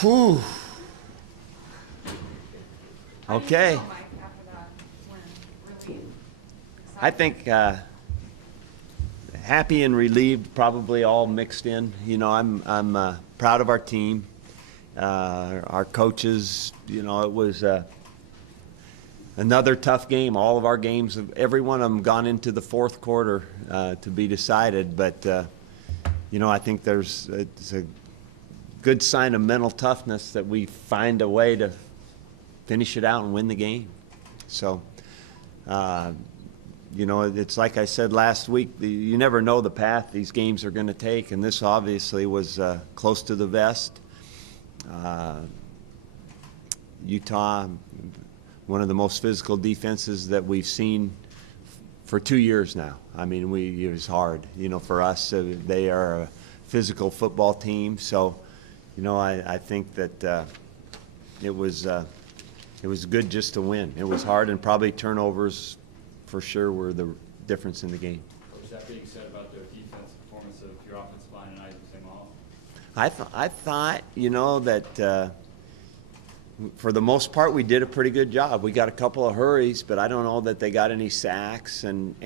Whew. Okay. I think happy and relieved, probably all mixed in. You know, I'm proud of our team, our coaches. You know, it was another tough game. All of our games, every one of them, gone into the fourth quarter to be decided. But you know, I think it's a good sign of mental toughness that we find a way to finish it out and win the game. So. You know, it's like I said last week, you never know the path these games are going to take, and this obviously was close to the vest. Utah, one of the most physical defenses that we've seen for 2 years now. I mean, it was hard, you know, for us. They are a physical football team, so, you know, I think that it was good just to win. It was hard, and probably turnovers for sure were the difference in the game. What was that being said about the defensive performance of your offensive line and Isaac Jamal? I thought, you know, that for the most part we did a pretty good job. We got a couple of hurries, but I don't know that they got any sacks, and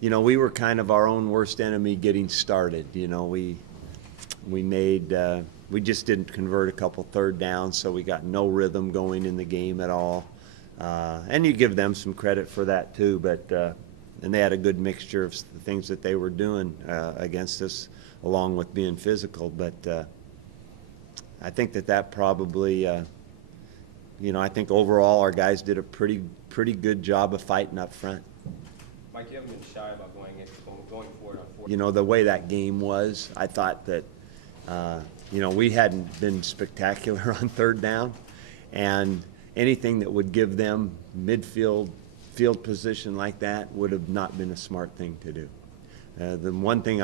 you know, we were kind of our own worst enemy getting started. You know, we just didn't convert a couple third downs, so we got no rhythm going in the game at all. And you give them some credit for that too, but and they had a good mixture of the things that they were doing against us, along with being physical. But I think that probably, you know, I think overall our guys did a pretty good job of fighting up front. Mike, you haven't been shy about going forward on fourth. You know, the way that game was, I thought that, you know, we hadn't been spectacular on third down, and anything that would give them field position like that would have not been a smart thing to do. The one thing,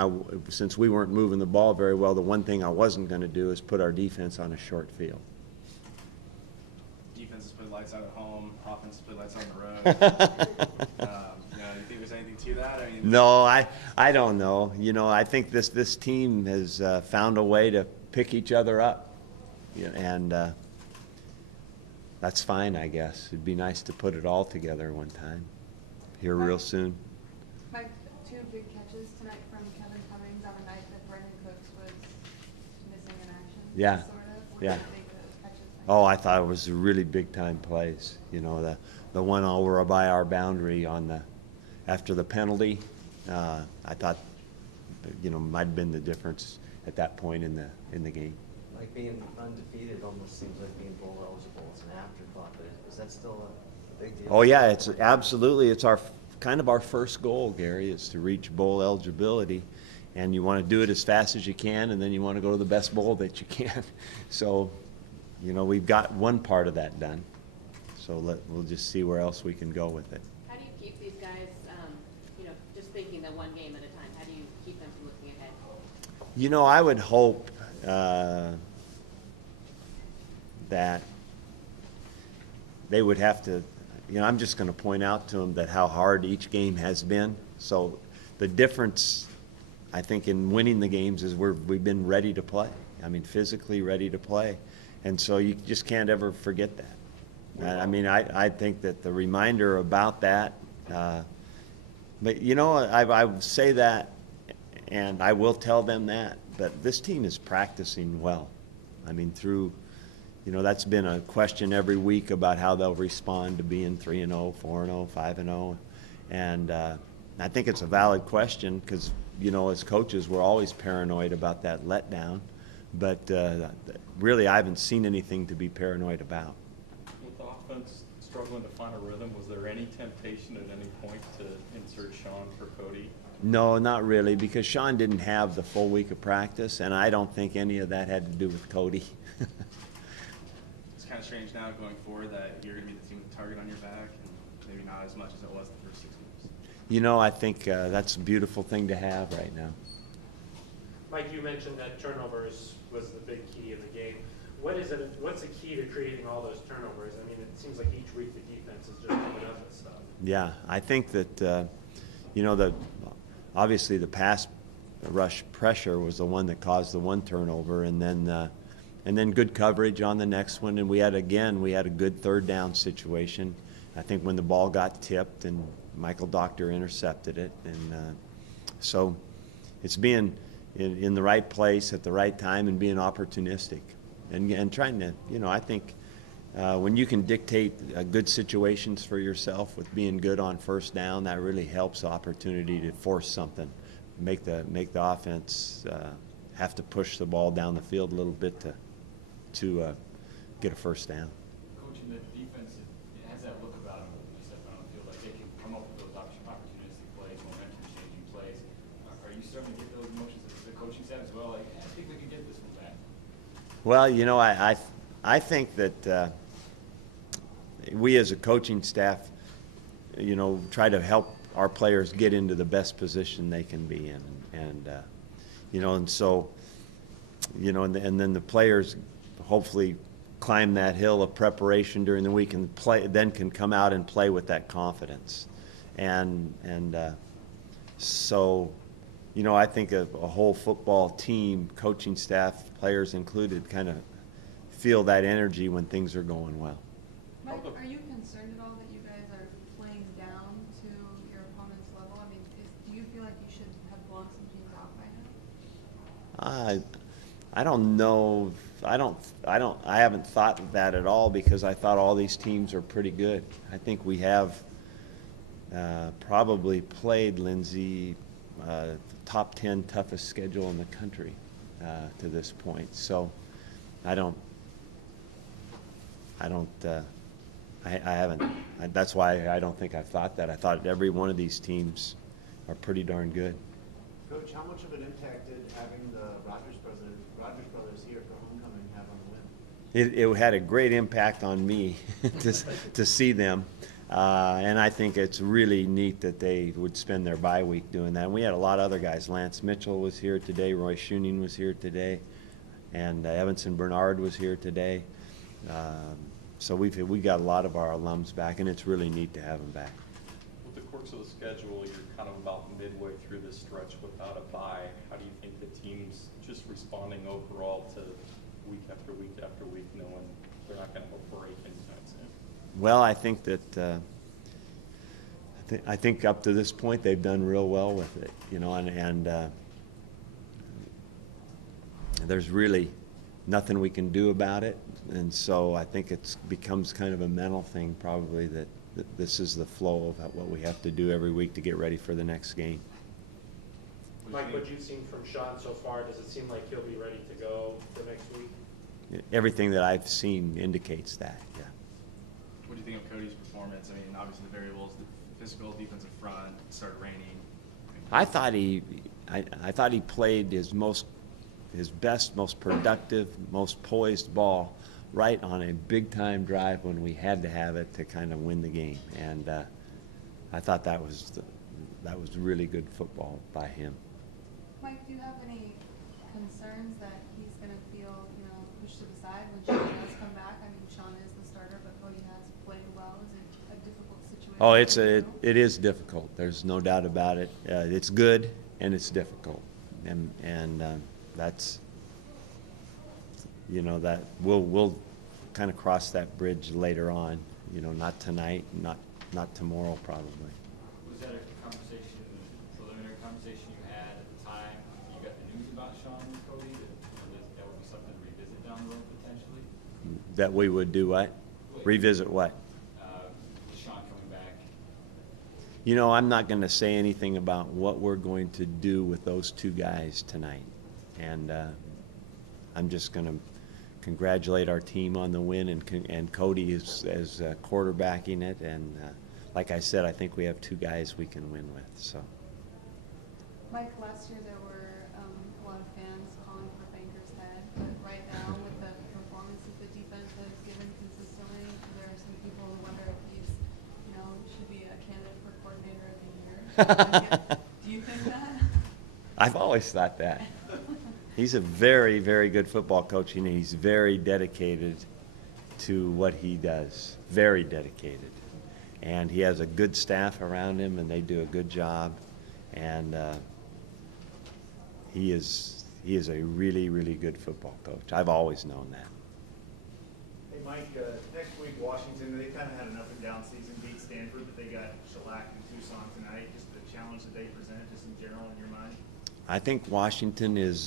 since we weren't moving the ball very well, the one thing I wasn't going to do is put our defense on a short field. Defense has put lights out at home, offense has put lights out on the road. You know, do you think there's anything to that? I mean, no, I don't know. You know, I think this team has found a way to pick each other up, and that's fine, I guess. It'd be nice to put it all together one time here real soon. Mike, 2 big catches tonight from Kevin Cummings on a night that Brandon Cooks was missing in action. Yeah. Sort of. Yeah. What did you think of those catches? Oh, I thought it was really big time plays. You know, the one over by our boundary after the penalty, I thought, you know, might have been the difference at that point in the game. Like being undefeated almost seems like being bowl eligible as an afterthought, but is that still a big deal? Oh yeah, it's absolutely. It's our first goal, Gary, is to reach bowl eligibility, and you want to do it as fast as you can, and then you want to go to the best bowl that you can. So, you know, we've got one part of that done. So we'll just see where else we can go with it. How do you keep these guys, you know, just thinking that one game at a time? How do you keep them from looking ahead? You know, I would hope that they would have to, you know, I'm just going to point out to them that how hard each game has been. So the difference, I think, in winning the games is we've been ready to play. I mean, physically ready to play. And so you just can't ever forget that. I mean, I think that the reminder about that, but, you know, I say that, and I will tell them that, but this team is practicing well. I mean, you know, that's been a question every week about how they'll respond to being 3-0, 4-0, 5-0. And I think it's a valid question because, you know, as coaches, we're always paranoid about that letdown. But really, I haven't seen anything to be paranoid about. With the offense struggling to find a rhythm, was there any temptation at any point to insert Sean for Cody? No, not really, because Sean didn't have the full week of practice, and I don't think any of that had to do with Cody. it's kind of strange now going forward that you're going to be the team with target on your back, and maybe not as much as it was the first 6 weeks. You know, I think that's a beautiful thing to have right now. Mike, you mentioned that turnovers was the big key in the game. What's the key to creating all those turnovers? I mean, it seems like each week the defense is just coming up with stuff. Yeah, I think that, you know, obviously the pass rush pressure was the one that caused the one turnover, and then good coverage on the next one. And we had a good third down situation. I think when the ball got tipped and Michael Doctor intercepted it, and so it's being in the right place at the right time and being opportunistic and trying to, I think when you can dictate good situations for yourself with being good on first down, that really helps the opportunity to force something, make the offense have to push the ball down the field a little bit to get a first down. Coaching the defense, it has that look about them when you step on the field, like they can come up with those opportunistic plays, momentum-changing plays. Are you starting to get those emotions as the coaching staff as well? Like, I think we can get this one back. Well, I think that we as a coaching staff, try to help our players get into the best position they can be in, and so, and then the players hopefully climb that hill of preparation during the week and then can come out and play with that confidence, and so, I think a whole football team, coaching staff, players included, kind of feel that energy when things are going well. Mike, are you concerned at all that you guys are playing down to your opponent's level? I mean, do you feel like you should have blown some teams out by now? I don't know. I haven't thought that at all, because I thought all these teams are pretty good. I think we have probably played, Lindsay, the top 10 toughest schedule in the country to this point. So I haven't. That's why I don't think I've thought that. I thought every one of these teams are pretty darn good. Coach, how much of an impact did having the Rogers brothers here for homecoming have on the win? It had a great impact on me to see them, and I think it's really neat that they would spend their bye week doing that. And we had a lot of other guys. Lance Mitchell was here today. Roy Schuning was here today, and Evanson Bernard was here today. So we got a lot of our alums back, and it's really neat to have them back. With the course of the schedule, you're kind of about midway through this stretch without a bye. How do you think the team's just responding overall to week after week after week, knowing they're not going to have a break anytime soon? Well, I think that I think up to this point they've done real well with it, and there's really nothing we can do about it. And so I think it becomes kind of a mental thing, probably, that this is the flow of what we have to do every week to get ready for the next game. Mike, what you've seen from Sean so far, does it seem like he'll be ready to go the next week? Everything that I've seen indicates that, yeah. What do you think of Cody's performance? I mean, obviously the variables, the physical, defensive front, it started raining. I thought he played his best, most productive, most poised ball right on a big-time drive when we had to have it to kind of win the game. And I thought that was really good football by him. Mike, do you have any concerns that he's going to feel, pushed to the side when Sean does come back? I mean, Sean is the starter, but Cody has played well. Is it a difficult situation? Oh, it is difficult. There's no doubt about it. It's good and it's difficult, and that's, that we'll kind of cross that bridge later on. Not tonight, not tomorrow, probably. Was that a conversation, preliminary conversation you had at the time you got the news about Sean and Cody, that would be something to revisit down the road potentially? That we would do what? Revisit what? Sean coming back. I'm not going to say anything about what we're going to do with those two guys tonight. And I'm just going to congratulate our team on the win, and Cody is quarterbacking it. And like I said, I think we have two guys we can win with. So. Mike, last year there were a lot of fans calling for Banker's head, but right now with the performances the defense has given consistently, there are some people who wonder if he's, should be a candidate for coordinator of the year. Do you think that? I've always thought that. He's a very, very good football coach, and he's very dedicated to what he does. Very dedicated. And he has a good staff around him, and they do a good job. And he is a really, really good football coach. I've always known that. Hey, Mike, next week, Washington, they kind of had an up and down season, beat Stanford, but they got shellacked in Tucson tonight. Just the challenge that they presented, just in general, in your mind? I think Washington is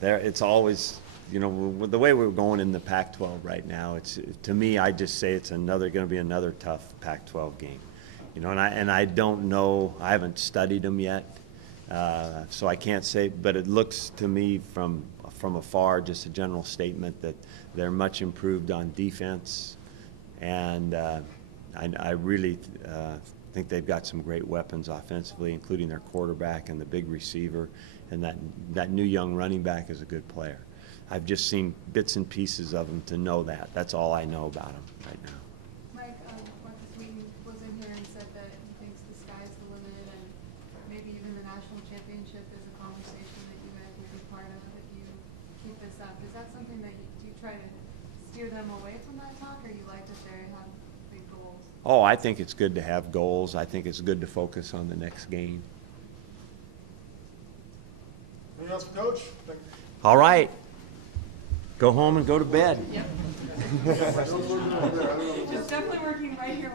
there. It's always, with the way we're going in the Pac-12 right now, to me, I just say it's going to be another tough Pac-12 game. And I don't know, I haven't studied them yet, so I can't say, but it looks to me from afar, just a general statement that they're much improved on defense, and I really think they've got some great weapons offensively, including their quarterback and the big receiver, and that new young running back is a good player. I've just seen bits and pieces of them to know that. That's all I know about them right now. Mike, Marcus Wheaton was in here and said that he thinks the sky's the limit, and maybe even the national championship is a conversation that you guys will be part of if you keep this up. Is that something that you try to steer them away from that talk, or you like that they have big goals? Oh, I think it's good to have goals. I think it's good to focus on the next game. Anything else, Coach? All right. Go home and go to bed. It's definitely working right here.